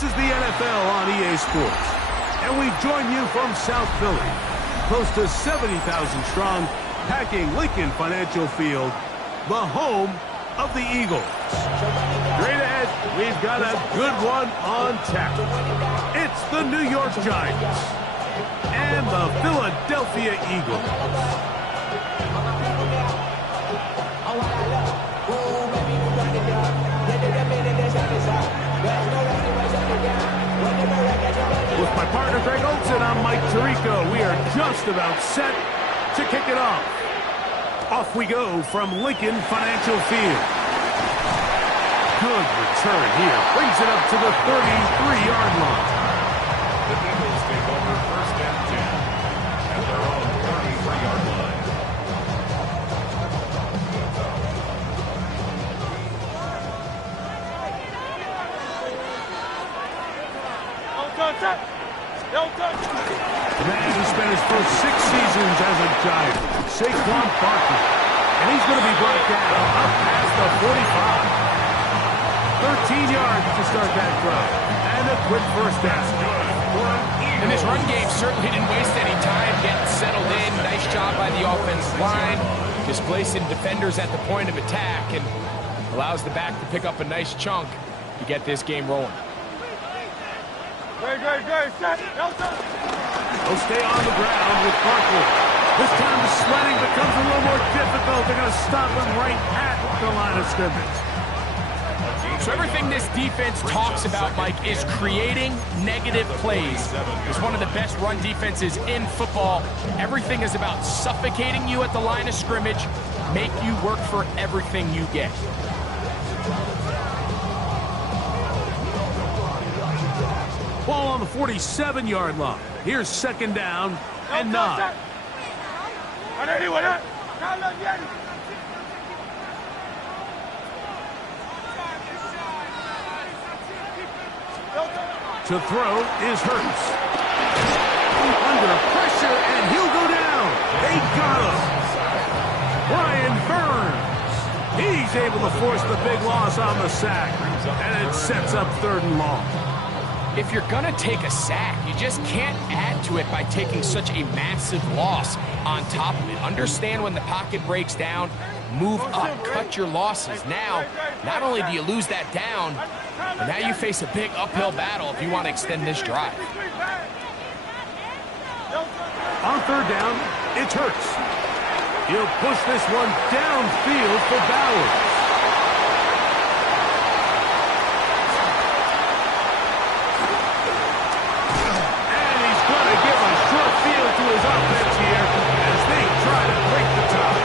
This is the NFL on EA Sports, and we've joined you from South Philly, close to 70,000 strong, packing Lincoln Financial Field, the home of the Eagles. Straight ahead, we've got a good one on tap. It's the New York Giants and the Philadelphia Eagles. With my partner Greg Olson, I'm Mike Tirico. We are just about set to kick it off. Off we go from Lincoln Financial Field. Good return here. Brings it up to the 33-yard line. The Eagles take over first and 10 at their own 33-yard line. The man who spent his first 6 seasons as a Giant, Saquon Barkley. And he's going to be brought down up past the 45. 13 yards to start that drive. And a quick first down. And this run game certainly didn't waste any time getting settled in. Nice job by the offensive line, displacing defenders at the point of attack, and allows the back to pick up a nice chunk to get this game rolling. They'll stay on the ground with Barkley. This time the sledding becomes a little more difficult. They're going to stop him right at the line of scrimmage. So everything this defense talks about, Mike, is creating negative plays. It's one of the best run defenses in football. Everything is about suffocating you at the line of scrimmage, make you work for everything you get. Ball on the 47-yard line. Here's second down and 9. To throw is Hurts. Under pressure, and he'll go down. They got him. Brian Burns. He's able to force the big loss on the sack, and it sets up 3rd and long. If you're going to take a sack, you just can't add to it by taking such a massive loss on top of it. Understand when the pocket breaks down, move up, cut your losses. Now, not only do you lose that down, but now you face a big uphill battle if you want to extend this drive. On 3rd down, it's Hurts. He'll push this one downfield for Bowers. To his offense here as they try to break the tie.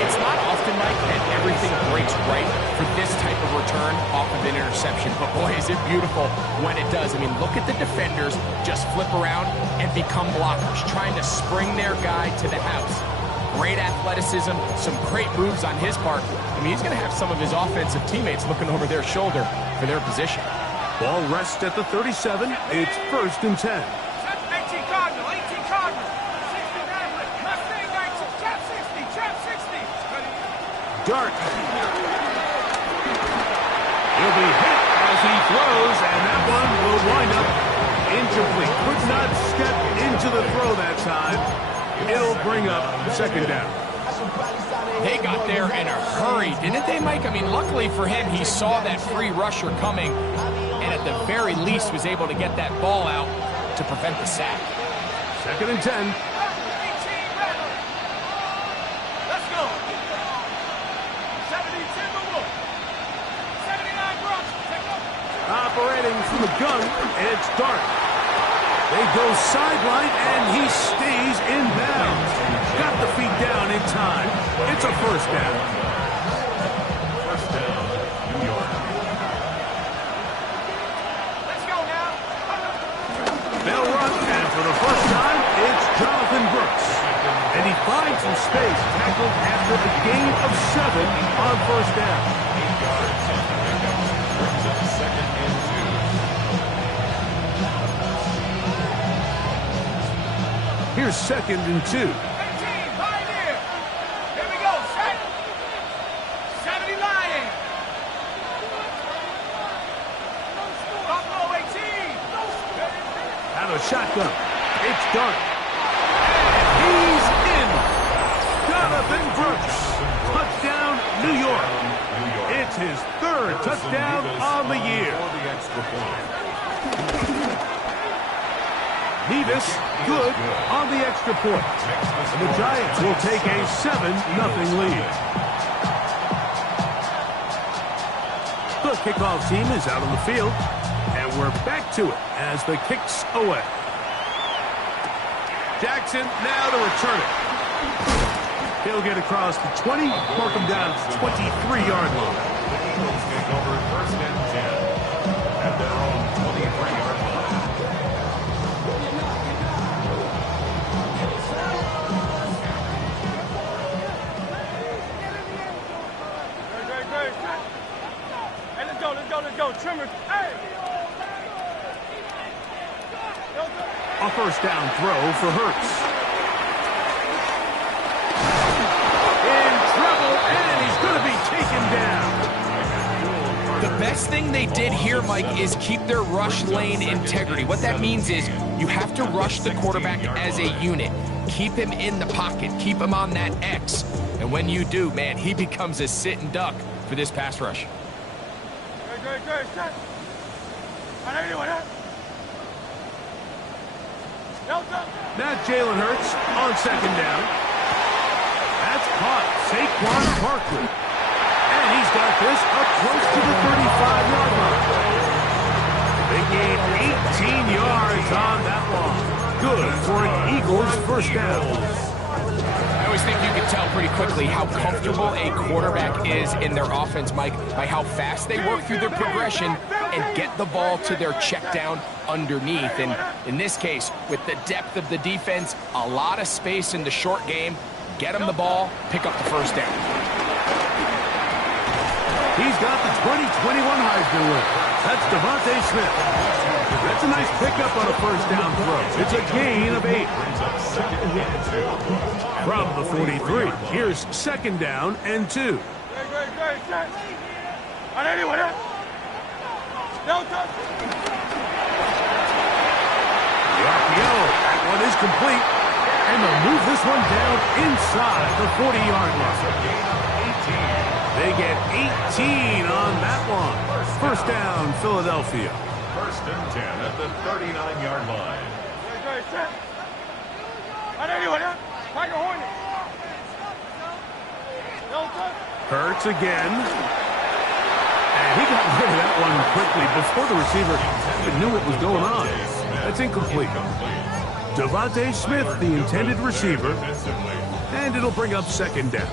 It's not often, Mike, that everything breaks right for this type of return off of an interception, but boy, is it beautiful when it does. I mean, look at the defenders just flip around and become blockers, trying to spring their guy to the house. Great athleticism, some great moves on his part. I mean, he's going to have some of his offensive teammates looking over their shoulder for their position. Ball rests at the 37. It's 1st and 10. Dart. He'll be hit as he throws, and that one will wind up incomplete. Could not step into the throw that time. It'll bring up 2nd down. They got there in a hurry, didn't they, Mike? I mean, luckily for him, he saw that free rusher coming, and at the very least was able to get that ball out to prevent the sack. 2nd and 10. Operating from the gun, it's Dart. They go sideline, and he stays in bounds. Got the feet down in time. It's a 1st down. 1st down, New York. Let's go now. They'll run, and for the first time, it's Jonathan Brooks. And he finds some space, tackled after a gain of 7 on 1st down. 8 yards on the pickup. Brings up 2nd and 2. Here's 2nd and 2. 18, Pioneer. Here we go, set. 70 Lions. the shotgun. It's Dart. And he's in. Jonathan Brooks. Touchdown, New York. It's his third touchdown on the year. Nevis, good on the extra point. The Giants will take a 7-0 lead. The kickoff team is out on the field, and we're back to it as the kick's away. Jackson now to return it. He'll get across the 20, mark him down at the 23-yard line. The Eagles take over first and 10 at their own 23-yard line. Hey, let's go. Trimmer. Hey! A first down throw for Hurts. In trouble, and he's going to be taken down. The best thing they did here, Mike, is keep their rush lane integrity. What that means is you have to rush the quarterback as a unit. Keep him in the pocket. Keep him on that X. And when you do, man, he becomes a sitting duck for this pass rush. Great. Now Jalen Hurts on second down. That's caught. Saquon Barkley. And he's got this up close to the 35-yard line. They gain 18 yards on that one. Good for an Eagles first down. I always think you can tell pretty quickly how comfortable a quarterback is in their offense, Mike, by how fast they work through their progression and get the ball to their check down underneath. And in this case, with the depth of the defense, a lot of space in the short game, get them the ball, pick up the first down. He's got the 2021 Heisman winner. That's Devontae Smith. That's a nice pickup on a first down throw. It's a gain of 8. From the 43, here's second down and 2. Great. The RPO, that one is complete. And they'll move this one down inside the 40-yard line. They get 18 on that one. First down, Philadelphia. First and 10 at the 39-yard line. Hurts again. And he got rid of that one quickly before the receiver even knew what was going on. That's incomplete. Devontae Smith, the intended receiver. And it'll bring up second down.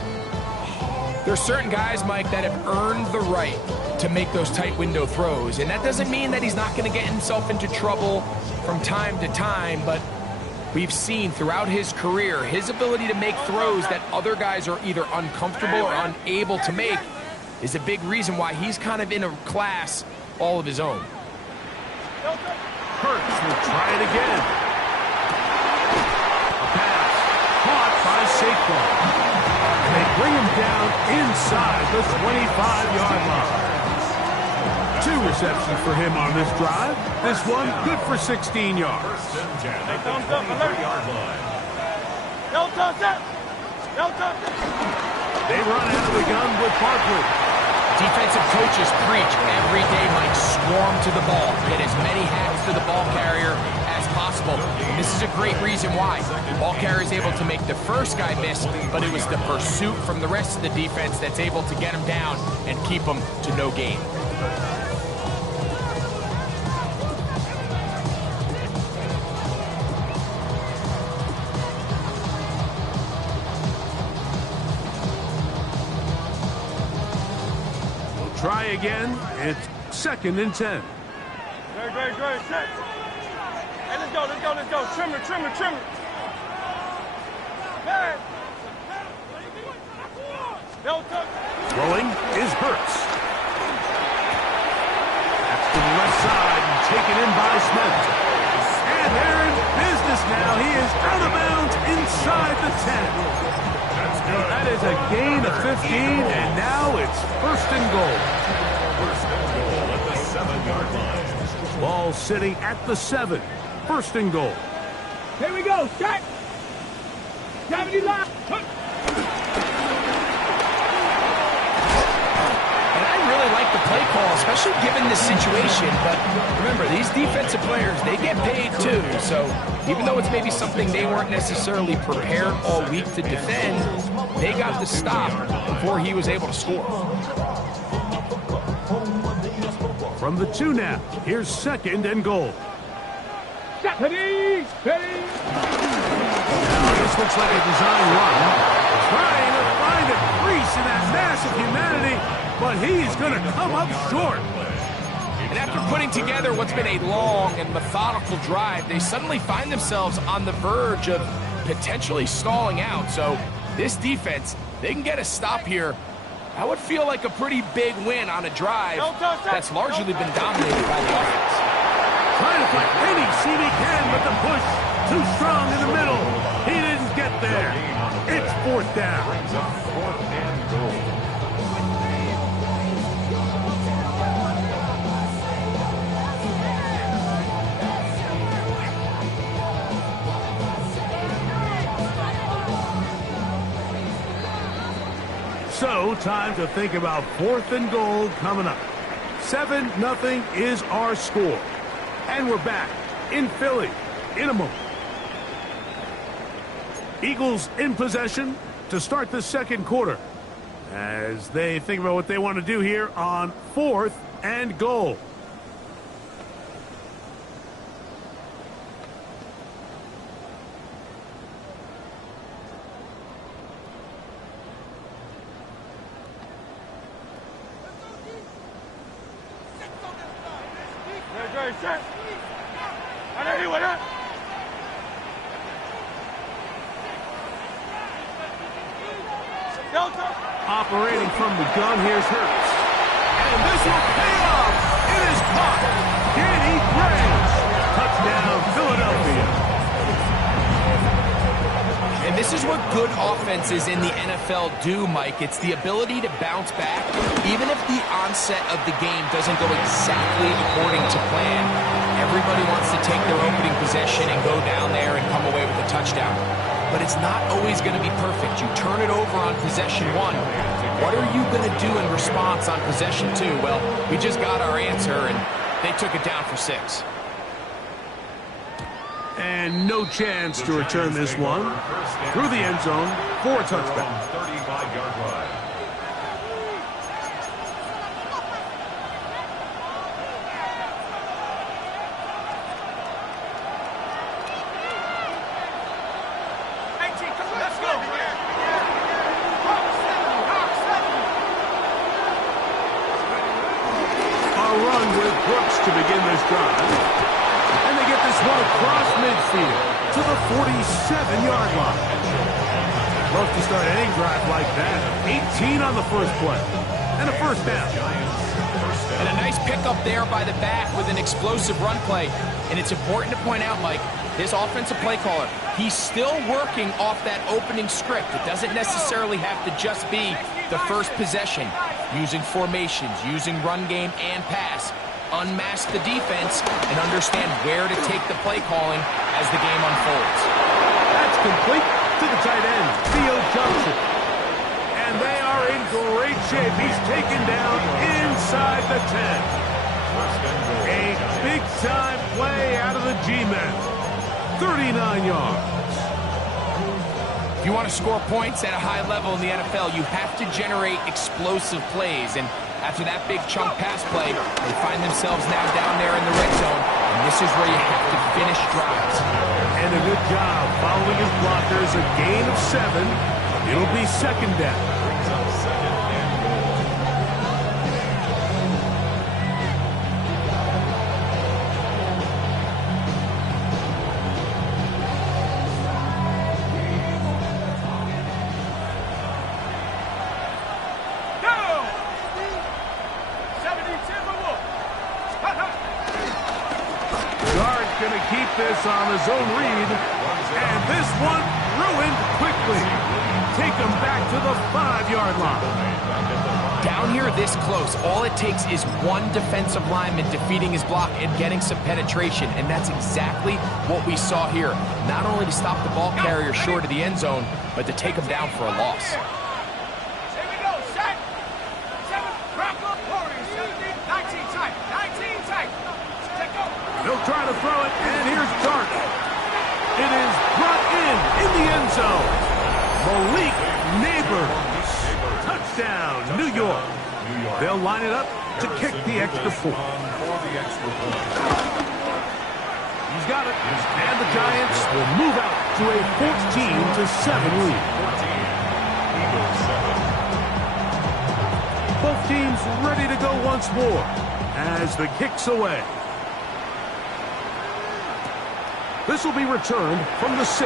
There's certain guys, Mike, that have earned the right to make those tight window throws. And that doesn't mean that he's not going to get himself into trouble from time to time, but we've seen throughout his career his ability to make throws that other guys are either uncomfortable or unable to make is a big reason why he's kind of in a class all of his own. Hurts will try it again. A pass caught by Saquon. And they bring him down inside the 25-yard line. 2 receptions for him on this drive. This one good for 16 yards. First and 10 at the 23-yard line. They run out of the gun with Barkley. Defensive coaches preach every day, Mike, swarm to the ball. Get as many hands to the ball carrier as possible. And this is a great reason why. The ball carrier is able to make the first guy miss, but it was the pursuit from the rest of the defense that's able to get him down and keep him to no gain. Try again. It's second and 10. Great. Set. Hey, let's go. Trimmer. Man. Throwing is Hurts. That's to the left side and taken in by Smith. And they're in business now. He is out of bounds inside the 10. That is a gain of 15, and now it's first and goal. First and goal at the 7-yard line. Ball sitting at the 7. First and goal. Here we go, set. 70 line. And I really like the play call, especially given this situation. But remember, these defensive players, they get paid too. So even though it's maybe something they weren't necessarily prepared all week to defend, they got the stop before he was able to score. From the 2 now, here's second and goal. Ready, ready. Now this looks like a design run. Trying to find a crease in that mass of humanity, but he's going to come up short. And after putting together what's been a long and methodical drive, they suddenly find themselves on the verge of potentially stalling out. So this defense, they can get a stop here. That would feel like a pretty big win on a drive that's largely been dominated by the offense. Trying to find any seam he can, but the push too strong in the middle. He didn't get there. It's fourth down. Brings up 4th and goal. So, time to think about 4th and goal coming up. 7-0 is our score. And we're back in Philly in a moment. Eagles in possession to start the second quarter as they think about what they want to do here on 4th and goal. Operating from the gun, here's Hurts. And this will pay off. It is caught. Danny Graves. Touchdown, Philadelphia. And this is what good offenses in the NFL do, Mike. It's the ability to bounce back, even if the onset of the game doesn't go exactly according to plan. Everybody wants to take their opening possession and go down there and come away with a touchdown. But it's not always going to be perfect. You turn it over on possession 1. What are you going to do in response on possession 2? Well, we just got our answer, and they took it down for 6. And no chance to return this one. Through the end zone for a touchdown. 35-yard line. To begin this drive. And they get this one across midfield to the 47-yard line. Love to start any drive like that. 18 on the first play. And a first down. And a nice pickup there by the back with an explosive run play. And it's important to point out, Mike, this offensive play caller, he's still working off that opening script. It doesn't necessarily have to just be the first possession. Using formations, using run game and pass. Unmask the defense and understand where to take the play calling as the game unfolds. That's complete to the tight end, Theo Johnson. And they are in great shape. He's taken down inside the 10. A big-time play out of the G-men. 39 yards. If you want to score points at a high level in the NFL, you have to generate explosive plays. And after that big chunk pass play, they find themselves now down there in the red zone, and this is where you have to finish drives. And a good job following his blockers, a gain of 7. It'll be second down. Brings up 2nd and goal. Going to keep this on his own read, and this one ruined quickly. take him back to the 5-yard line. Down here this close, all it takes is one defensive lineman defeating his block and getting some penetration, and that's exactly what we saw here. Not only to stop the ball carrier short of the end zone, but to take him down for a loss. Here we go, set. 7, drop up, 17, 19 tight, 19 tight. Take go. He'll try to throw it, and here's Dart. It is brought in the end zone. Malik Neighbors. Touchdown, New York. They'll line it up to kick the extra point. He's got it. And the Giants will move out to a 14-7 lead. Both teams ready to go once more as the kick's away. This will be returned from the 6.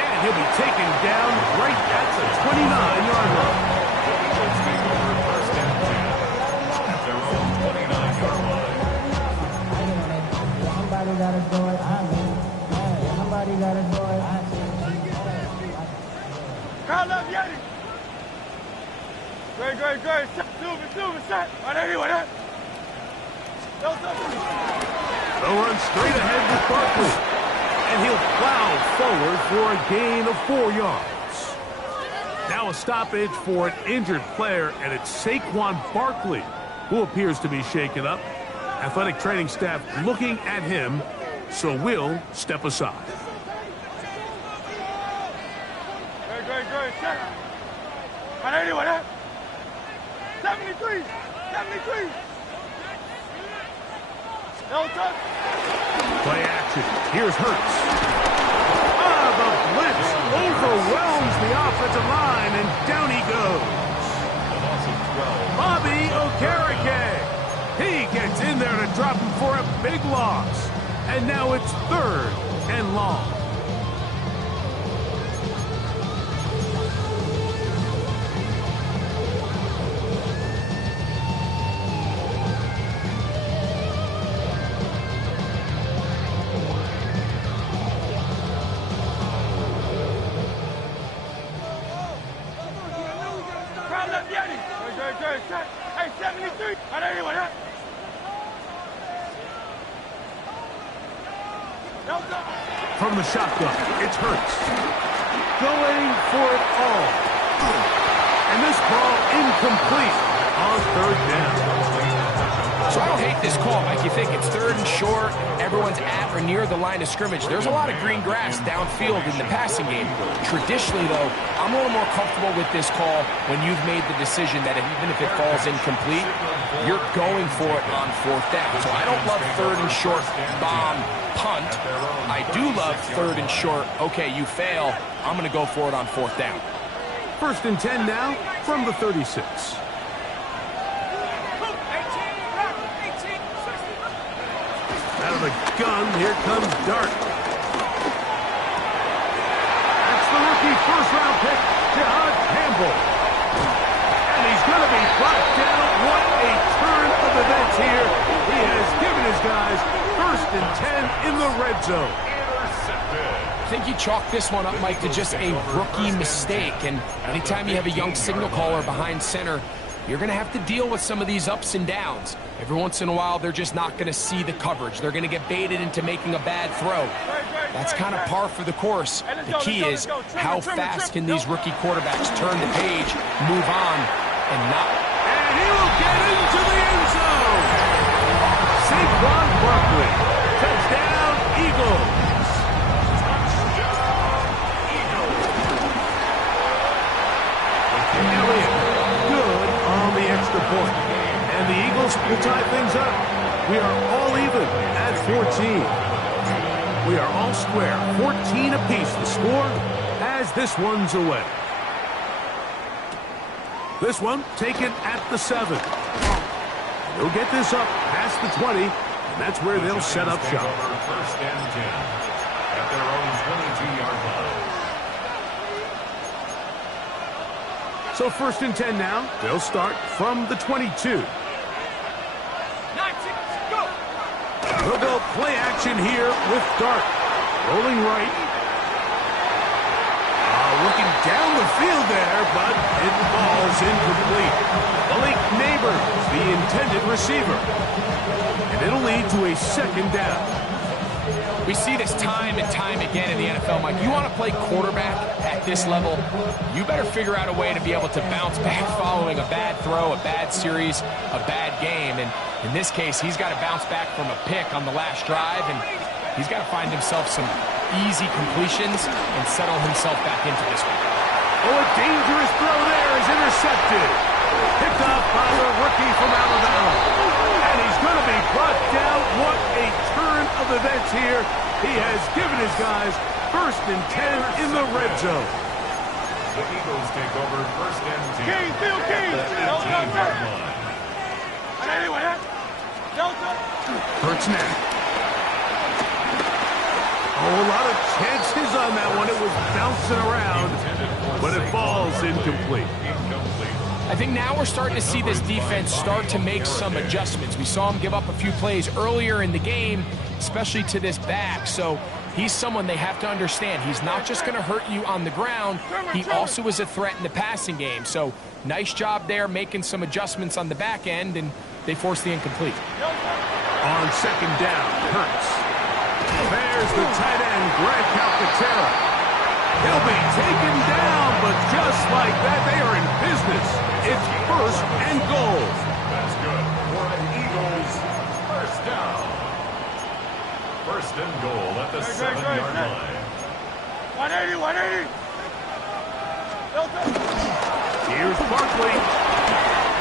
And he'll be taken down right at the 29-yard line. Somebody gotta do it. Somebody gotta do it. Crowd up, Yeti. Great. Super, set. Right anyway, They'll run straight ahead with Barkley. And he'll plow forward for a gain of 4 yards. Now a stoppage for an injured player, and it's Saquon Barkley who appears to be shaken up. Athletic training staff looking at him, so we'll step aside. Great. Set. Right anyway, 73. No touch. Play action. Here's Hurts. The blitz overwhelms the offensive line, and down he goes. Bobby Okereke. He gets in there to drop him for a big loss. And now it's 3rd and long. Great. Set. Hey, 73. Right anyway, From the shotgun, it's Hurts. Going for it all. And this ball incomplete on 3rd down. So I don't hate this call, Mike. You think it's 3rd and short, everyone's at or near the line of scrimmage. There's a lot of green grass downfield in the passing game. Traditionally, though, I'm a little more comfortable with this call when you've made the decision that even if it falls incomplete, you're going for it on 4th down. So I don't love 3rd and short, bomb, punt. I do love 3rd and short, okay, you fail, I'm going to go for it on 4th down. 1st and 10 now from the 36. Out of the gun, here comes Dart. That's the rookie first-round pick, Jihad Campbell. And he's going to be brought down. What a turn of events here. He has given his guys 1st and 10 in the red zone. I think you chalk this one up, Mike, to just a rookie mistake. And anytime you have a young signal caller behind center, you're going to have to deal with some of these ups and downs. Every once in a while, they're just not going to see the coverage. They're going to get baited into making a bad throw. That's kind of par for the course. The key is how fast can these rookie quarterbacks turn the page, move on, and not. And he will get into the end zone. Saquon Barkley. Touchdown, Eagles. Elliott, good on the extra point. And the Eagles will tie things up. We are all even at 14. We are all square. 14 apiece the score as this one's away. This one taken at the 7. They'll get this up past the 20, and that's where they'll set up shop. 1st and 10 at their own 22-yard line. So 1st and 10 now. They'll start from the 22. They'll go play action here with Dart. Rolling right. A looking down the field there, but it falls incomplete. Malik Neighbors, the intended receiver. And it'll lead to a second down. We see this time and time again in the NFL, Mike. You want to play quarterback at this level, you better figure out a way to be able to bounce back following a bad throw, a bad series, a bad game. And in this case, he's got to bounce back from a pick on the last drive, and he's got to find himself some easy completions and settle himself back into this one. Oh, a dangerous throw there is intercepted. Picked up by the rookie from Alabama. And he's going to be brought down. What a turn of events here. He has given his guys 1st and 10 in the red zone. The Eagles take over 1st and 10. Gain, Bill Gain. Hurts now. Oh, a lot of chances on that one. It was bouncing around, but it falls incomplete. I think now we're starting to see this defense start to make some adjustments. We saw him give up a few plays earlier in the game, especially to this back. So he's someone they have to understand. He's not just going to hurt you on the ground. He also is a threat in the passing game. So nice job there making some adjustments on the back end, and they force the incomplete. On 2nd down, Hurts. There's the tight end, Greg Calcaterra. He'll be taken down, but just like that, they are in business. It's 1st and goal. That's good for an Eagles 1st down. 1st and goal at the 7-yard line. 180. Here's Barkley.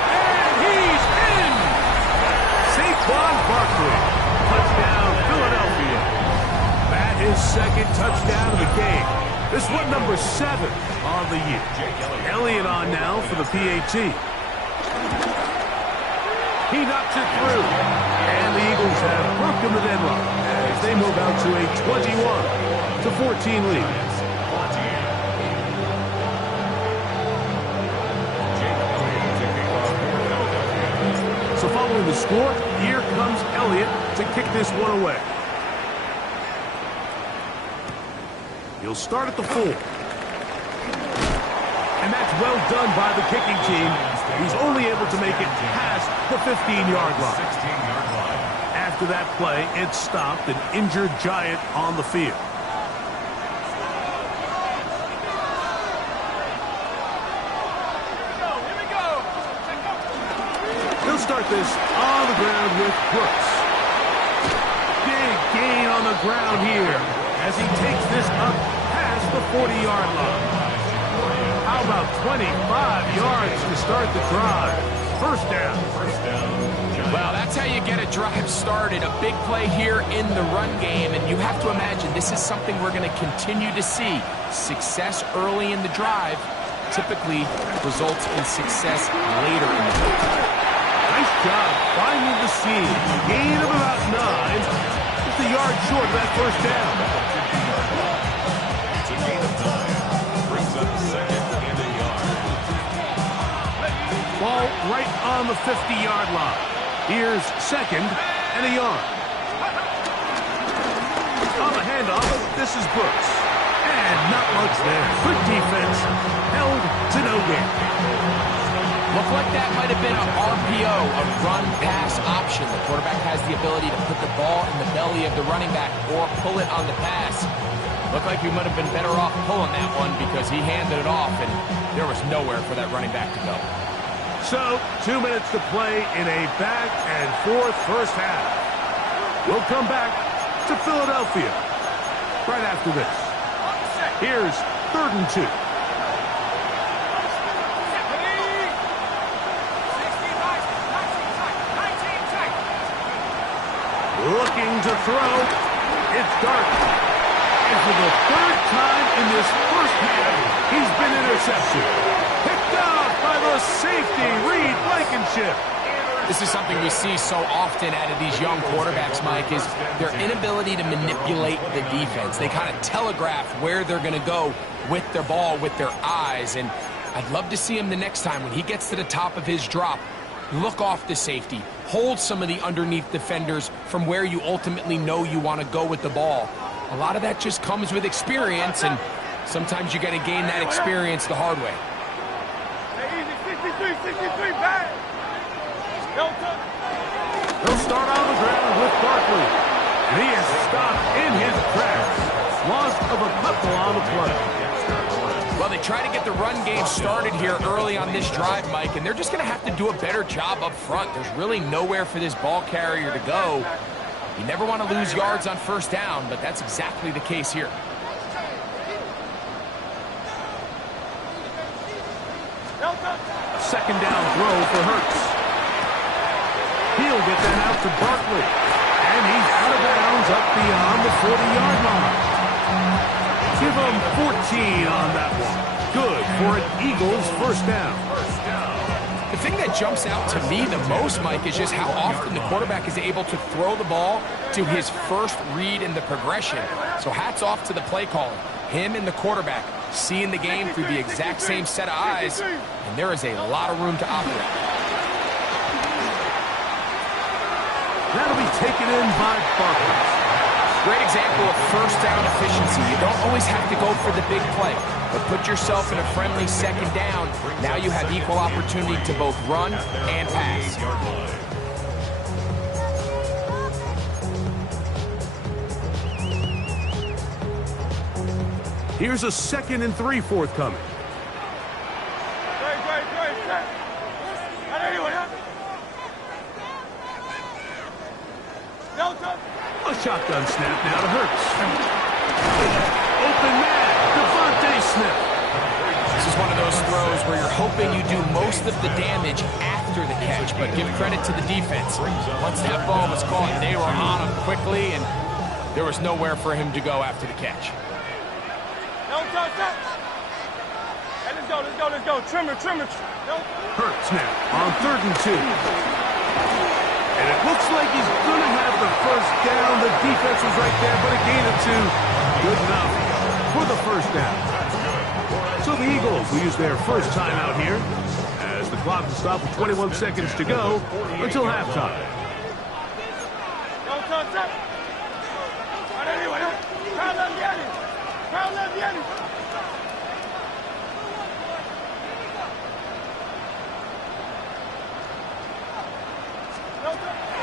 And he's in! Saquon Barkley. Touchdown, Philadelphia. That is 2nd touchdown of the game. This one number 7 on the year. Elliott on now for the PAT. He knocks it through. And the Eagles have broken the deadlock as they move out to a 21-14 lead. So following the score, here comes Elliott to kick this one away. He'll start at the 4. And that's well done by the kicking team. He's only able to make it past the 15-yard line. After that play, it stopped an injured Giant on the field. Here we go. He'll start this on the ground with Brooks. Big gain on the ground here as he takes this up past the 40-yard line. How about 25 yards to start the drive? 1st down. Well, that's how you get a drive started. A big play here in the run game, and you have to imagine this is something we're going to continue to see. Success early in the drive typically results in success later in the drive. Nice job finding the seam. Gain of about 9. Just a yard short of that 1st down. It's a gain of 9. Brings up 2nd and a yard. Ball right on the 50-yard line. Here's 2nd and a yard. On the handoff, this is Brooks. And not much there. Good defense. Held to no gain. Looked like that might have been an RPO, a run-pass option. The quarterback has the ability to put the ball in the belly of the running back or pull it on the pass. Looked like we might have been better off pulling that one because he handed it off, and there was nowhere for that running back to go. So, 2 minutes to play in a back-and-forth 1st half. We'll come back to Philadelphia right after this. Here's 3rd and 2. Looking to throw. It's Dark. And for the 3rd time in this 1st half, he's been intercepted. Picked off by the safety, Reed Blankenship. This is something we see so often out of these young quarterbacks, Mike, is their inability to manipulate the defense. They kind of telegraph where they're going to go with their ball, with their eyes. And I'd love to see him the next time when he gets to the top of his drop. Look off the safety. Hold some of the underneath defenders from where you ultimately know you want to go with the ball. A lot of that just comes with experience, and Sometimes you got to gain that experience the hard way. Hey, easy, 63, back. He'll start on the ground with Barkley. And he is stopped in his tracks. Loss of a couple on the play. Well, they try to get the run game started here early on this drive, Mike, and they're just going to have to do a better job up front. There's really nowhere for this ball carrier to go. You never want to lose yards on first down, but that's exactly the case here. Second down throw for Hurts. He'll get that out to Barkley. And he's out of bounds up beyond the 40-yard line. Give him 14 on that one. Good for an Eagles first down. The thing that jumps out to me the most, Mike, is just how often the quarterback is able to throw the ball to his first read in the progression. So hats off to the play caller. Him and the quarterback seeing the game through the exact same set of eyes, and there is a lot of room to operate. That'll be taken in by Barkley. Great example of first down efficiency. You don't always have to go for the big play, but put yourself in a friendly second down. Now you have equal opportunity to both run and pass. Here's a 2nd and 3 forthcoming. A shotgun snap now to Hurts. Open man, Devontae Smith. This is one of those throws where you're hoping you do most of the damage after the catch, but give credit to the defense. Once that ball was caught, they were on him quickly, and there was nowhere for him to go after the catch. Hey, let's go. Trimmer. Hurts now on 3rd and 2. And it looks like he's going to have the first down. The defense was right there, but a gain of 2. Good enough for the first down. So the Eagles will use their first timeout here as the clock will stop with 21 seconds to go until halftime.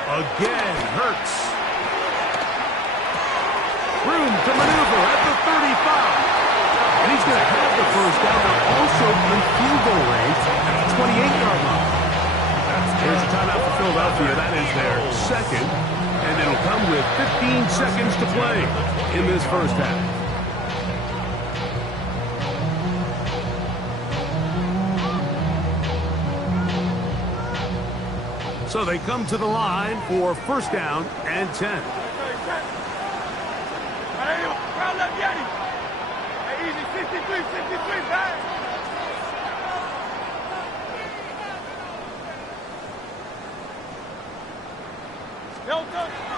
Again, Hurts. Room to maneuver at the 35. And he's going to have the first down. They're also in field goal range at the 28-yard line. Here's a timeout for Philadelphia. That is their second. And it'll come with 15 seconds to play in this first half. So they come to the line for first down and 10.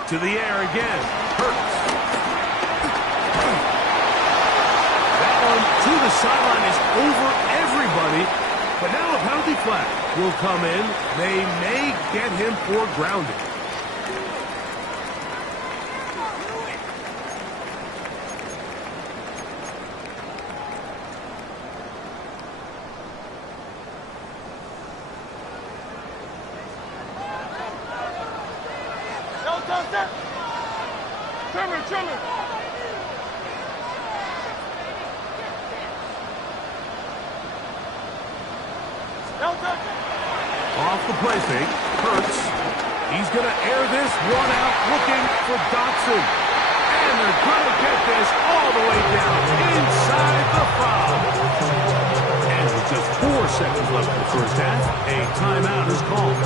To the air again. Hurts. That one to the sideline is over everybody. But now a penalty flag will come in. They may get him for grounding. Trimmer. Off the play fake, Hurts. He's going to air this one out, looking for Dotson. And they're going to get this all the way down inside the 5. And with just 4 seconds left in the first half, a timeout is called.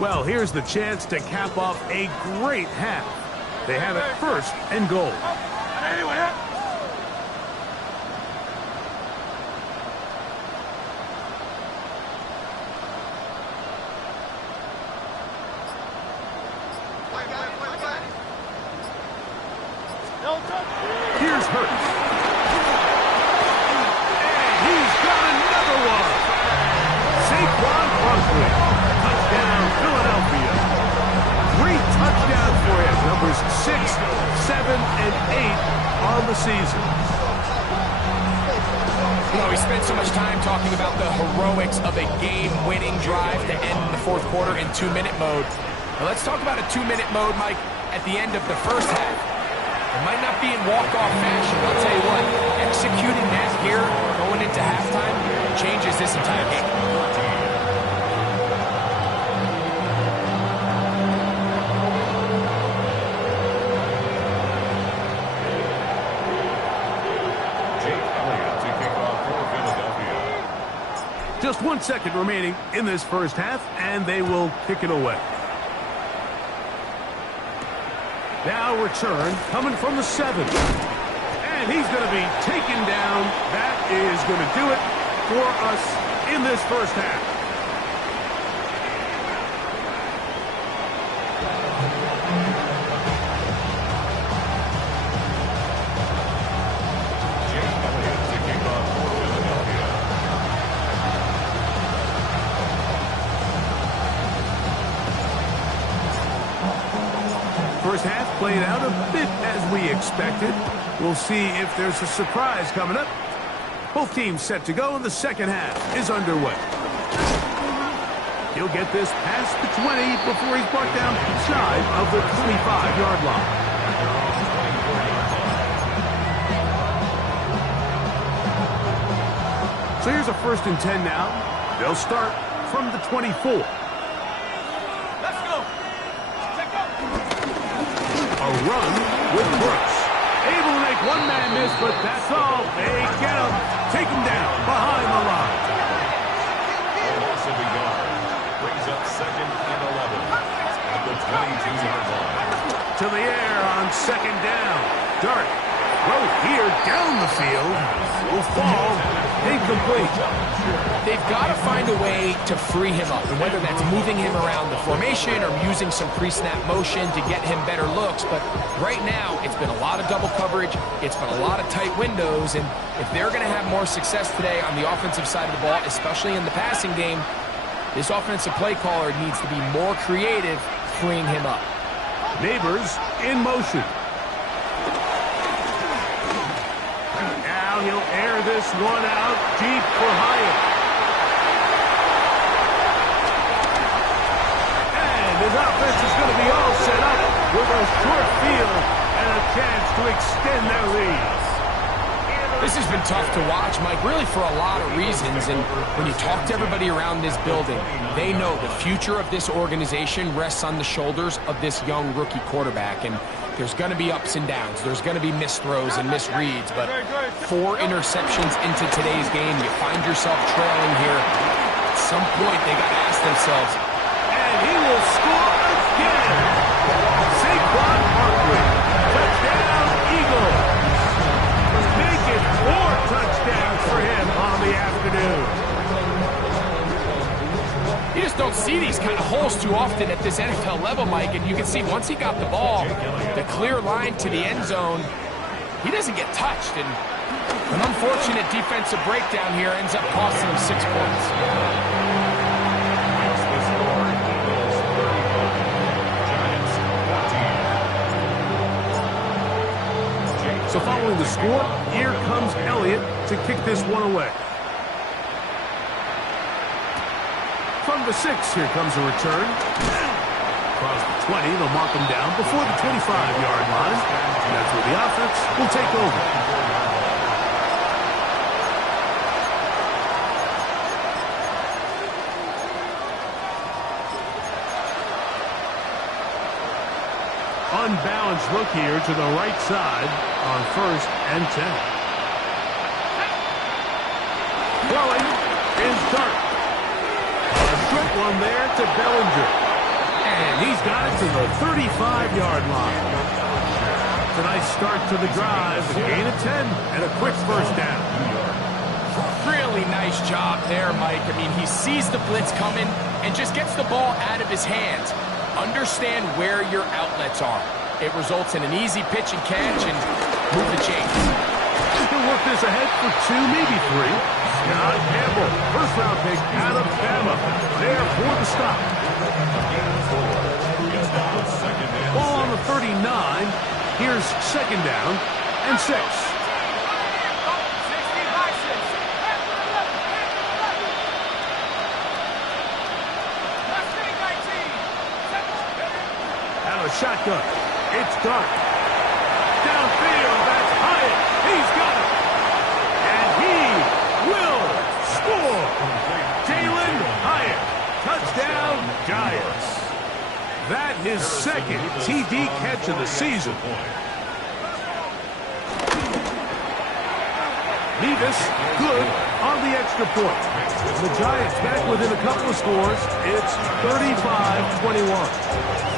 Well, here's the chance to cap off a great half. They have it 1st and goal. Here's Hurts. And he's got another one. Saquon Barkley. Touchdown, Philadelphia. 3 touchdowns for him. Numbers 6, 7, and 8 on the season. You know, we spent so much time talking about the heroics of a game-winning drive to end the fourth quarter in 2-minute mode. Now let's talk about a 2-minute mode, Mike, at the end of the first half. It might not be in walk-off fashion, but I'll tell you what, executing that here going into halftime changes this entire game. Just 1 second remaining in this first half, and they will kick it away. Now return coming from the 7. And he's going to be taken down. That is going to do it for us in this first half. First half played out a bit as we expected. We'll see if there's a surprise coming up. Both teams set to go, and the second half is underway. He'll get this past the 20 before he's brought down side of the 25-yard line. So here's a 1st and 10 now. They'll start from the 24. A run with Brooks. Able to make one man miss, but that's all. They get him. Take him down behind the line. Loss of a yard. Brings up 2nd and 11. At the 22-yard line. To the air on 2nd down. Dart. Throw here down the field. Will fall. Incomplete. They've got to find a way to free him up, and whether that's moving him around the formation or using some pre-snap motion to get him better looks. But right now, it's been a lot of double coverage. It's been a lot of tight windows, and if they're going to have more success today on the offensive side of the ball, especially in the passing game, this offensive play caller needs to be more creative, freeing him up. Neighbors in motion. Now he'll air this one out deep for Hyatt. And his offense is going to be all set up with a short field and a chance to extend their lead. This has been tough to watch, Mike, really for a lot of reasons. And when you talk to everybody around this building, they know the future of this organization rests on the shoulders of this young rookie quarterback. And there's going to be ups and downs. There's going to be missed throws and misreads. But 4 interceptions into today's game, you find yourself trailing here. At some point, they got to ask themselves. And he will score again. Saquon Barkley. Touchdown, Eagles. Make it 4 touchdowns for him on the afternoon. You just don't see these kind of holes too often at this NFL level, Mike. And you can see once he got the ball, the clear line to the end zone, he doesn't get touched. And an unfortunate defensive breakdown here ends up costing him 6 points. So following the score, here comes Elliott to kick this one away. From the 6, here comes a return. Across the 20, they'll mark him down before the 25-yard line. And that's where the offense will take over. Unbalanced look here to the right side on 1st and 10. Throwing is Dart. A short one there to Bellinger. And he's got it to the 35-yard line. It's a nice start to the drive. A gain of 10 and a quick 1st down. Really nice job there, Mike. I mean, he sees the blitz coming and just gets the ball out of his hands. Understand where your outlets are. It results in an easy pitch and catch and move the chains. He'll work this ahead for 2, maybe 3. Scott Campbell, first-round pick out of Bama, there for the stop. Ball on the 39. Here's second down and 6. Out of shotgun. It's dark. Downfield, that's Hyatt. He's got it. And he will score. Jalen Hyatt. Touchdown, Giants. That his second TD catch of the season. Nevis, good on the extra point. The Giants back within a couple of scores. It's 35-21.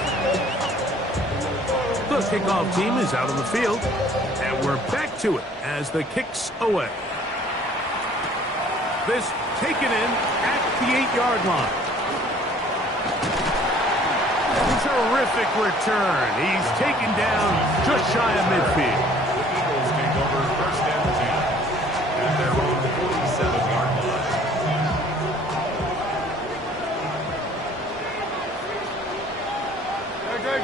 The kickoff team is out on the field, and we're back to it as the kick's away. This taken in at the 8-yard line. Terrific return. He's taken down just shy of midfield. The Eagles take over first and 10 at their own 47-yard line. Good.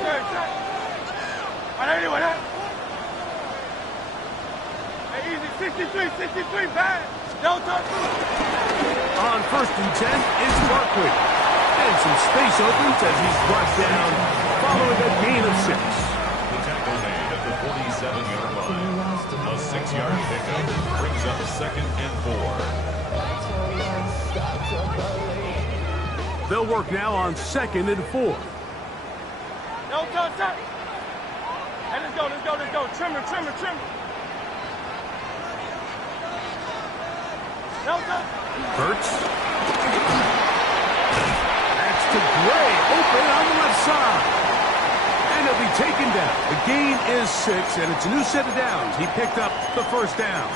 Hey, easy. 63, bad. Don't touch. On first and 10 is Barkley. And some space opens as he's brought down following a gain of 6. The tackle made at the 47-yard line. A 6-yard pickup brings up second and 4. They'll work now on second and 4. Don't touch that. Hey, let's go. Trimmer. Don't touch. Hurts. That's to Gray, open on the left side. And he'll be taken down. The gain is 6, and it's a new set of downs. He picked up the first down.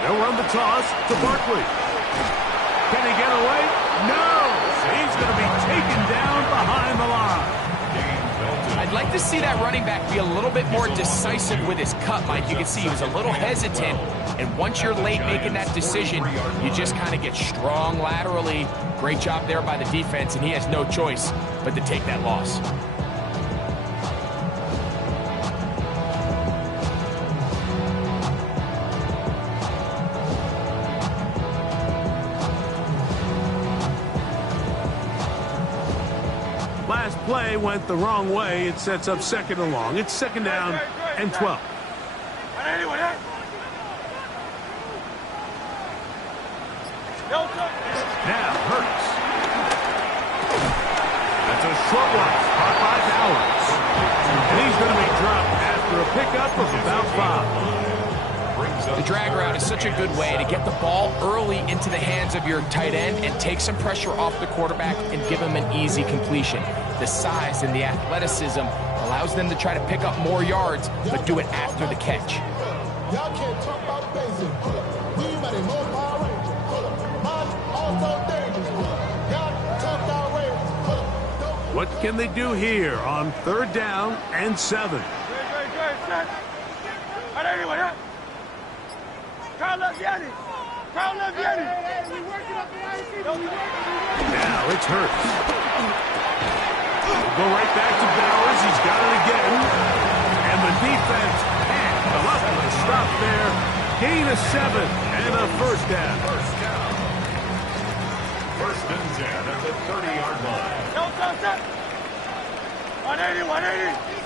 They'll run the toss to Barkley. Can he get away? No! He's going to be taken down behind the line. I'd like to see that running back be a little bit more decisive with his cut, Mike. You can see he was a little hesitant, and once you're late making that decision, you just kind of get strong laterally. Great job there by the defense, and he has no choice but to take that loss. Last play went the wrong way. It sets up second and long. It's second down and 12. Now Hurts. That's a short one. Caught by Bowers. And he's going to be dropped after a pickup of about 5. The drag route is such a good way to get the ball early into the hands of your tight end and take some pressure off the quarterback and give him an easy completion. The size and the athleticism allows them to try to pick up more yards, but do it after the catch. Y'all can't talk about basic. We ready more power range. Mine also dangerous. Y'all talk our way. What can they do here on third down and 7? Now it's Hurts. Go right back to Bowers. He's got it again. And the defense can't come up with a stop there. Gain of 7 and a first down. First and 10 at the 30-yard line. 180.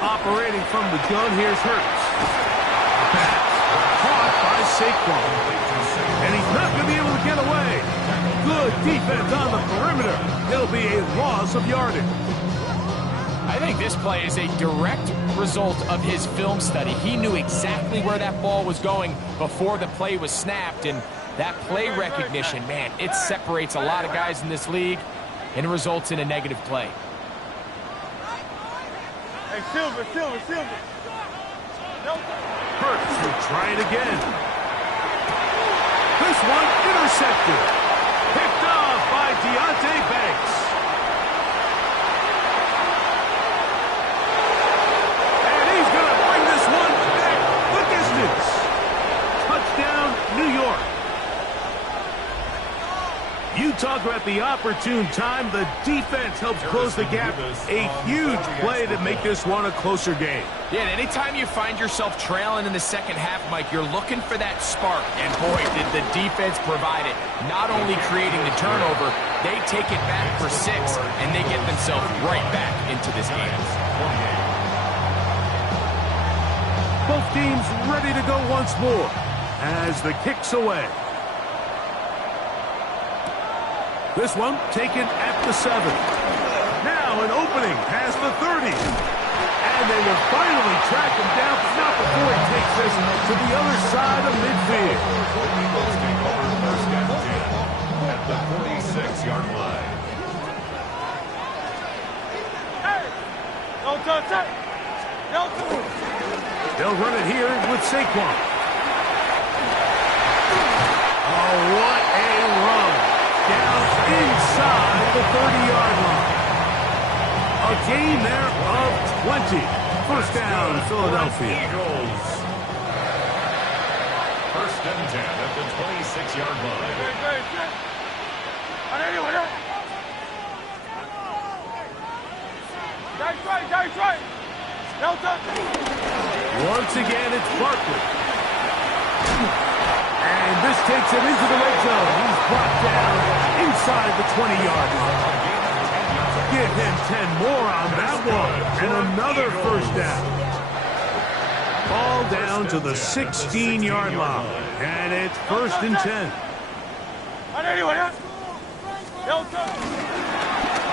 Operating from the gun, here's Hurts. Pass. Caught by Saquon. And he's not going to be able to get away. Good defense on the perimeter. It'll be a loss of yardage. I I think this play is a direct result of his film study. He knew exactly where that ball was going before the play was snapped, and that play recognition, man, it separates a lot of guys in this league and results in a negative play. Hey, Silver. Hurts will try it again. This one intercepted. Picked off by Deontay Banks. And he's going to bring this one back the distance. Touchdown, New York. You talk about the opportune time. The defense helps close the gap. A huge play to make this one a closer game. Yeah, and anytime you find yourself trailing in the second half, Mike, you're looking for that spark. And boy, did the defense provide it. Not only creating the turnover, they take it back for 6, and they get themselves right back into this game. Both teams ready to go once more as the kick's away. This one taken at the 7. Now an opening past the 30. And they will finally track him down, but not before he takes this to the other side of midfield. Eagles take over first and 10 at the 46-yard line. They'll run it here with Saquon. Oh, what a run. Down inside the 30-yard line. A gain there of 20. First down, Philadelphia. Eagles. First and 10 at the 26-yard line. That's right. Once again, it's Barkley. And this takes him into the red zone. He's brought down inside the 20-yard line. Give him 10 more on that one. And another first down. Ball down to the 16-yard line. And it's first and 10.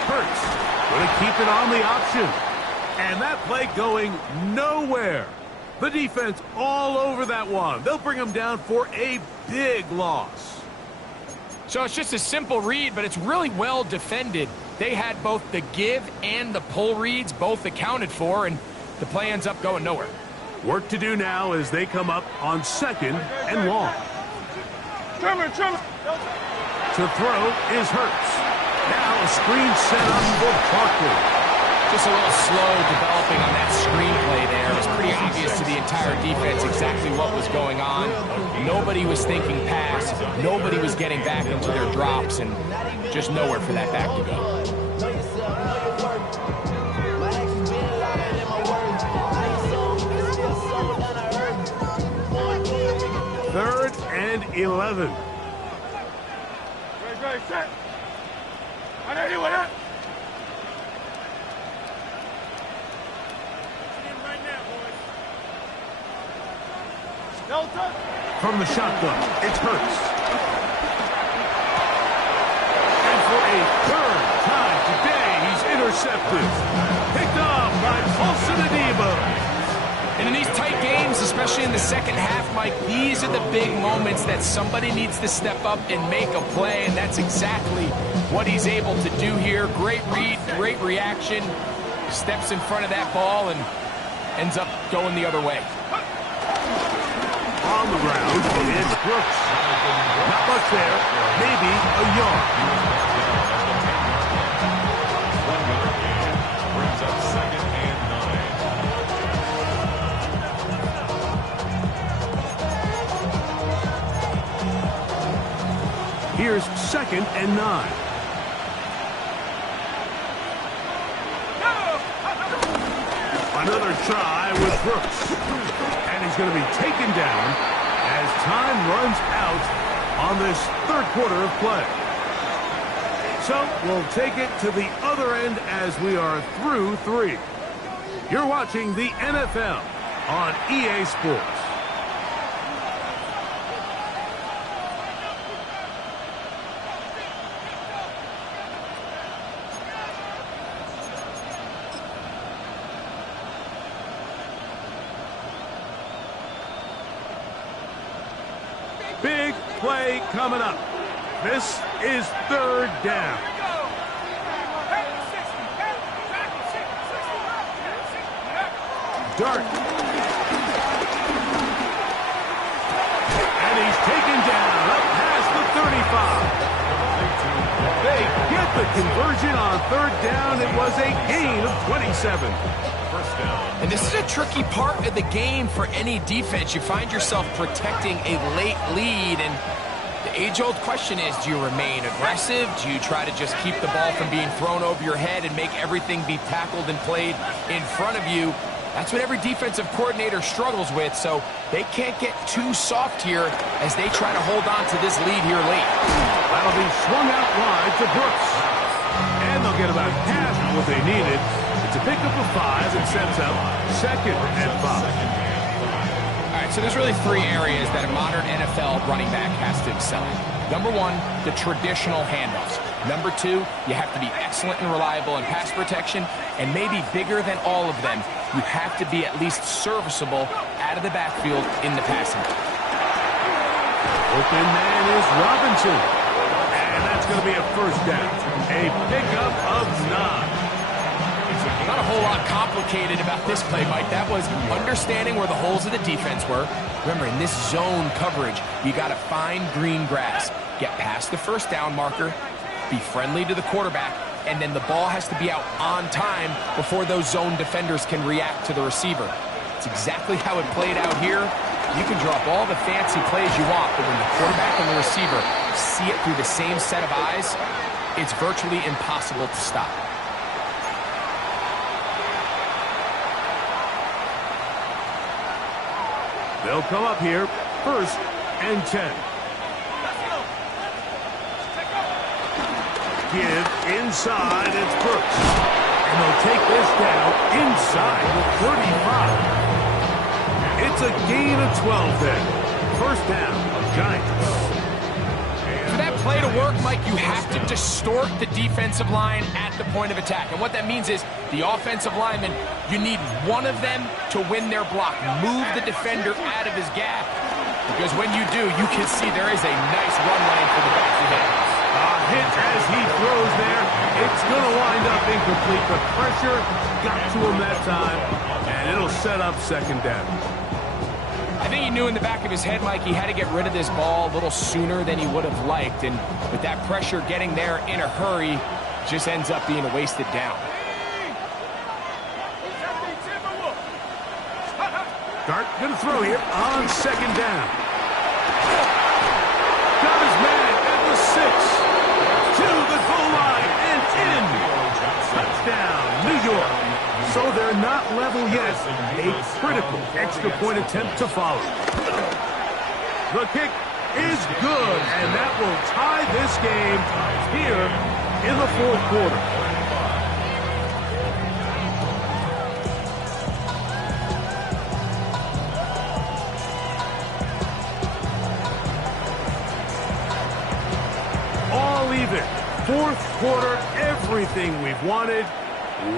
Hurts going to keep it on the option. And that play going nowhere. The defense all over that one. They'll bring him down for a big loss. So it's just a simple read, but it's really well defended. They had both the give and the pull reads both accounted for, and the play ends up going nowhere. Work to do now as they come up on second and long. To throw is Hurts. Now a screen set up for Barkley. Just a little slow developing on that screenplay there. It was pretty obvious to the entire defense exactly what was going on. Nobody was thinking pass. Nobody was getting back into their drops, and just nowhere for that back to go. Third and 11. Set. Right now, boys. Delta. From the shotgun, it's Hurts. And for a third time today, he's intercepted. Picked off by Paulson Adebo. And in these tight games, especially in the second half, Mike, these are the big moments that somebody needs to step up and make a play, and that's exactly what he's able to do here. Great read, great reaction, steps in front of that ball and ends up going the other way. On the ground, it's Brooks. Not much there, maybe a yard. Brings up second and 9. Here's second and 9. Another try with Brooks. And he's going to be taken down as time runs out on this third quarter of play. So we'll take it to the other end as we are through 3. You're watching the NFL on EA Sports. Big play coming up. This is third down. Dart. And he's taken down up past the 35. They get the conversion on third down. It was a gain of 27. First down. And this is a tricky part of the game for any defense. You find yourself protecting a late lead, and the age-old question is, do you remain aggressive? Do you try to just keep the ball from being thrown over your head and make everything be tackled and played in front of you? That's what every defensive coordinator struggles with, so they can't get too soft here as they try to hold on to this lead here late. That'll be swung out wide to Brooks. And they'll get about half of what they needed. It's a pickup of 5 and sets up 2nd and 5. All right, so there's really 3 areas that a modern NFL running back has to excel in. Number 1, the traditional handoffs. Number 2, you have to be excellent and reliable in pass protection, and maybe bigger than all of them, you have to be at least serviceable out of the backfield in the passing game. Open man is Robinson. And that's going to be a first down. A pickup of 9. Not a whole lot complicated about this play, Mike. That was understanding where the holes of the defense were. Remember, in this zone coverage, you got to find green grass, get past the first down marker, be friendly to the quarterback, and then the ball has to be out on time before those zone defenders can react to the receiver. It's exactly how it played out here. You can drop all the fancy plays you want, but when the quarterback and the receiver see it through the same set of eyes, it's virtually impossible to stop. They'll come up here, 1st and 10. Give inside, it's Brooks. And they'll take this down inside the 35. It's a gain of 12 then. First down, Giants. For that play to work, Mike, you have to distort the defensive line at the point of attack. And what that means is the offensive lineman, you need one of them to win their block. Move the defender out of his gap. Because when you do, you can see there is a nice run lane for the back of him. Hit as he throws there. It's going to wind up incomplete. The pressure got to him that time, and it'll set up 2nd down. I think he knew in the back of his head, Mike, he had to get rid of this ball a little sooner than he would have liked. And with that pressure getting there in a hurry, just ends up being a wasted down. Dart going to throw here on 2nd down. Got his man at the 6. To the goal line and in. Touchdown, New York. So they're not level yet. A critical extra point attempt to follow. The kick is good, and that will tie this game here in the 4th quarter. All even. 4th quarter, everything we've wanted.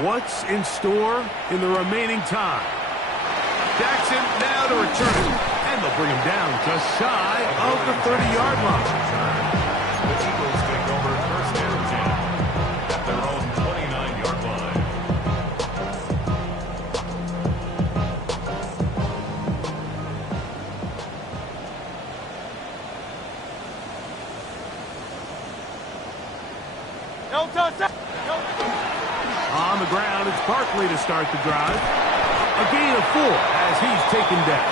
What's in store in the remaining time? Jackson now to return it. And they'll bring him down just shy of the 30-yard line. The Eagles take over 1st and 10 at their own 29-yard line. On the ground, it's Barkley to start the drive. A gain of 4 as he's taken down.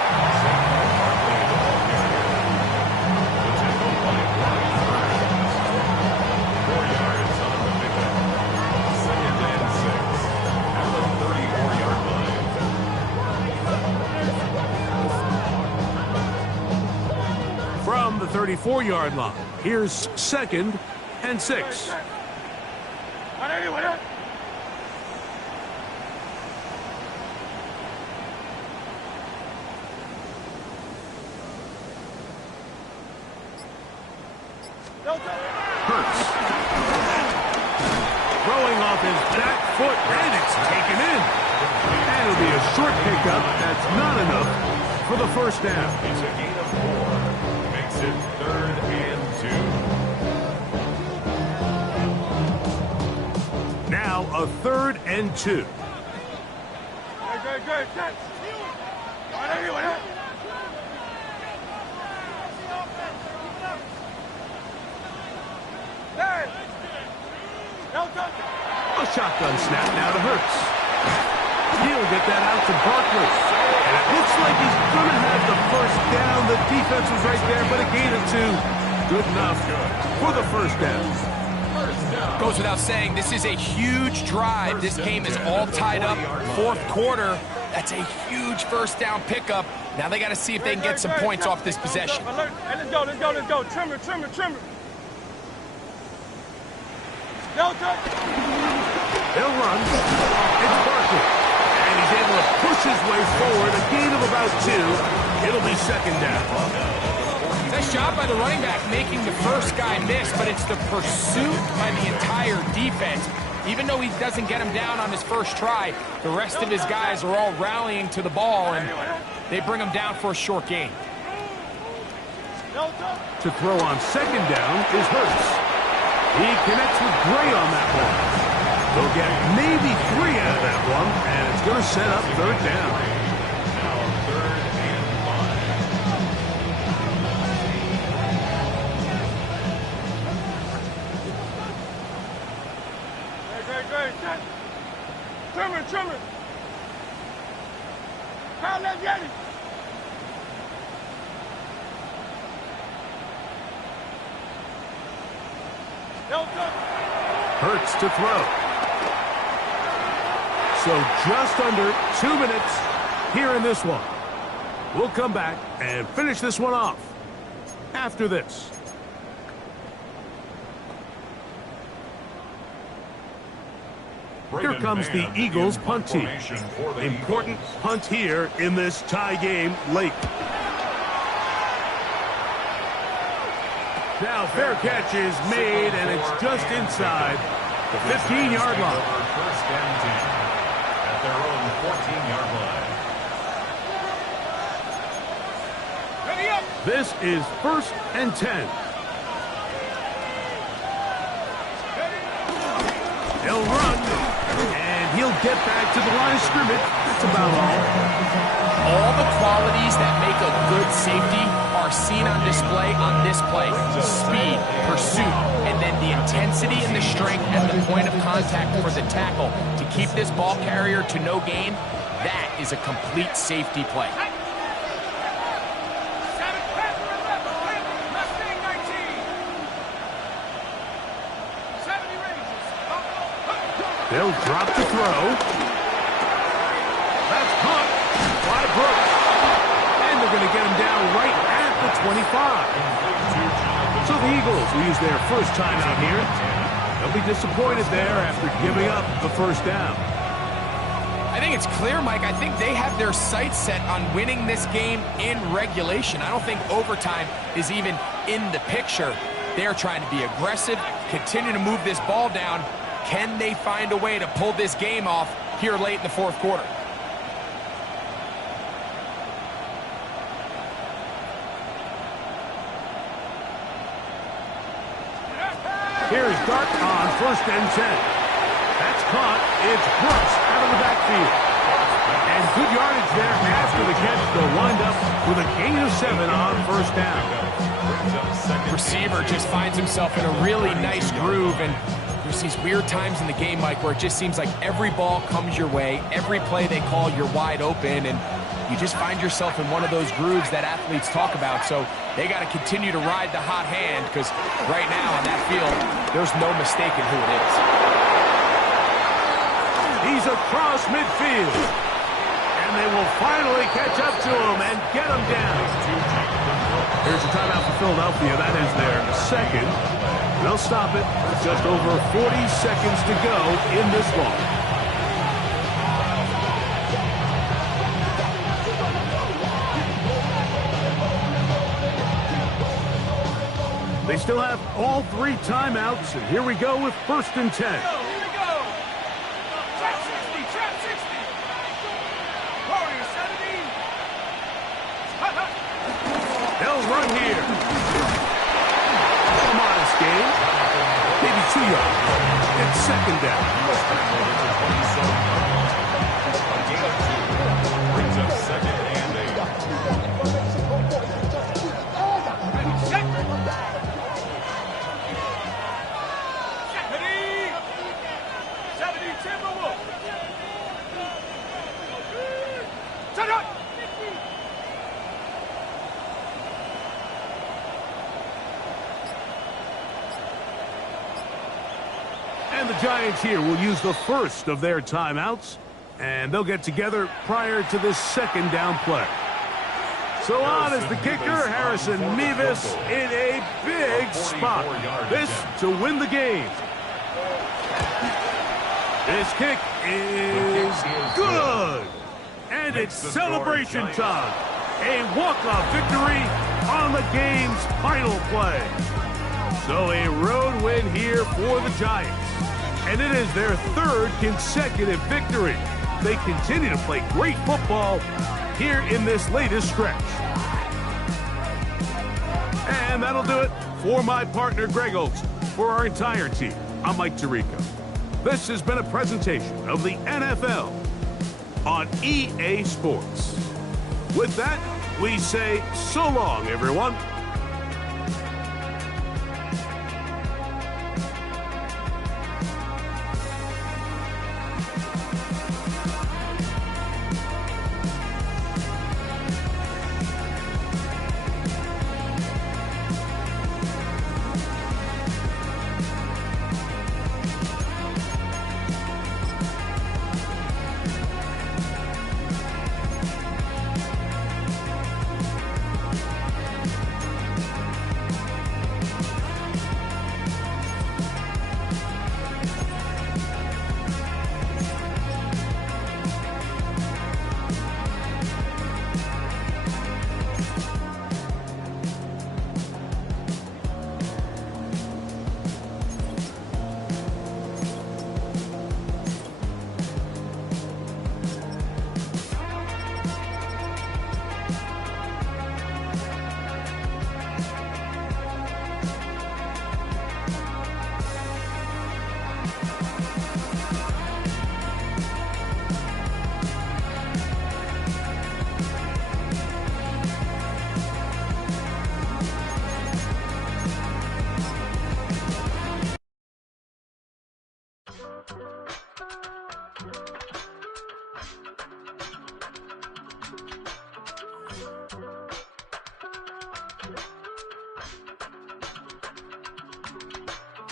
From the 34-yard line, here's 2nd and 6. Hurts. Throwing off his back foot, and it's taken in. And it'll be a short pickup. That's not enough for the 1st down. It's a gain of 4. Makes it 3rd and 2. Now a 3rd and 2. Good. A shotgun snap now to Hurts. He'll get that out to Barkley. And it looks like he's going to have the first down. The defense was right there, but a gain of 2. Good enough for the first down. Goes without saying, this is a huge drive. This game is all tied up. 4th quarter. That's a huge first down pickup. Now they got to see if they can get some points off this possession. Hey, let's go. Trimmer. Delta. He'll run. It's Barkley. And he's able to push his way forward. A gain of about 2. It'll be 2nd down. Nice job by the running back making the first guy miss, but it's the pursuit by the entire defense. Even though he doesn't get him down on his first try, the rest of his guys are all rallying to the ball, and they bring him down for a short gain. To throw on 2nd down is Hurts. He connects with Gray on that one. They'll get maybe 3 out of that one, and it's going to set up 3rd down. Now 3rd and 5. Great. Trimmer. Kyle, let's get it. Hurts to throw. So just under 2 minutes here in this one. We'll come back and finish this one off after this. Here comes the Eagles punt team. Important punt here in this tie game late. Now fair catch is made, and it's just inside the 15-yard line. First and 10 at their own 14-yard line. This is 1st and 10. He'll run, and he'll get back to the line of scrimmage. That's about all. All the qualities that make a good safety are seen on display on this play. Speed, pursuit, and then the intensity and the strength at the point of contact for the tackle to keep this ball carrier to no gain. That is a complete safety play. They'll drop to throw. That's caught by Brooks. And they're going to get him down right at the 25. So the Eagles will use their first time out here. They'll be disappointed there after giving up the first down. I think it's clear, Mike. I think they have their sights set on winning this game in regulation. I don't think overtime is even in the picture. They're trying to be aggressive, continue to move this ball down. Can they find a way to pull this game off here late in the 4th quarter? Here's Dart on 1st and 10. That's caught. It's Brooks out of the backfield. And good yardage there after the catch. They'll wind up with a gain of 7 on 1st down. Receiver just finds himself in a really nice groove, and there's these weird times in the game, Mike, where it just seems like every ball comes your way, every play they call, you're wide open, and you just find yourself in one of those grooves that athletes talk about. So they got to continue to ride the hot hand, because right now on that field, there's no mistaking who it is. He's across midfield, and they will finally catch up to him and get him down. Here's a timeout for Philadelphia. That is their second. They'll stop it with just over 40 seconds to go in this one. They still have all 3 timeouts, and here we go with 1st and 10. Here we go. Trap 60. Warriors 17. They'll run here. A modest gain. Maybe 2 yards. It's second down. Brings up second and 8. Ready, set. Ready. 70 Timberwolves. Shut up. And the Giants here will use the first of their timeouts, and they'll get together prior to this second down play. So on is the kicker, Harrison Mevis, in a big spot. This to win the game. This kick is good. And it's celebration time. A walk-off victory on the game's final play. So a road win here for the Giants. And it is their third consecutive victory. They continue to play great football here in this latest stretch. And that'll do it for my partner, Greg Olson. For our entire team, I'm Mike Tirico. This has been a presentation of the NFL on EA Sports. With that, we say so long, everyone.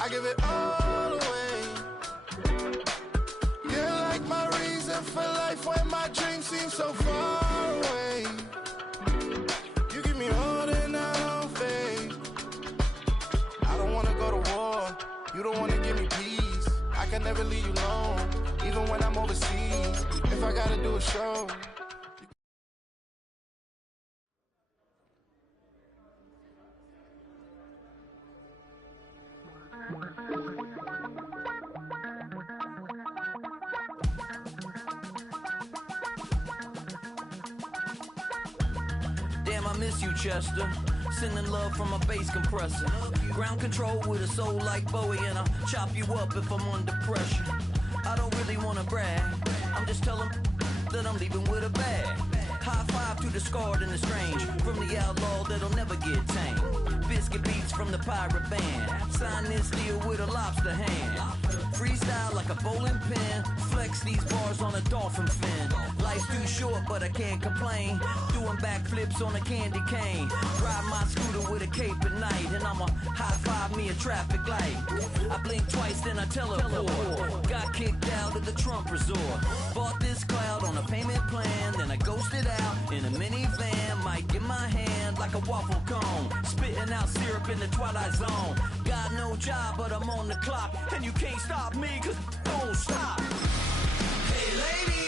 I give it all away. You're like my reason for life when my dreams seem so far away. You give me all that I don't fade. I don't wanna go to war. You don't wanna give me peace. I can never leave you alone, even when I'm overseas. If I gotta do a show. Damn, I miss you, Chester. Sending love from a bass compressor. Ground control with a soul like Bowie, and I'll chop you up if I'm under pressure. I don't really wanna brag. I'm just telling that I'm leaving with a bag. High five to the scarred and the strange, from the outlaw that'll never get tamed. Biscuit beats from the pirate band. Sign this deal with a lobster hand. Freestyle like a bowling pin. Flex these bars on a dolphin fin. Life's too short, but I can't complain. Doing backflips on a candy cane. Ride my scooter with a cape at night, and I'ma high five me a traffic light. I blink twice, then I teleport. Got kicked out of the Trump resort. Bought this cloud on a payment plan, then I ghosted out in a minivan. Mic in my hand like a waffle cone. Spitting out syrup in the twilight zone. Got no job, but I'm on the clock, and you can't stop me, cause don't stop. Hey lady,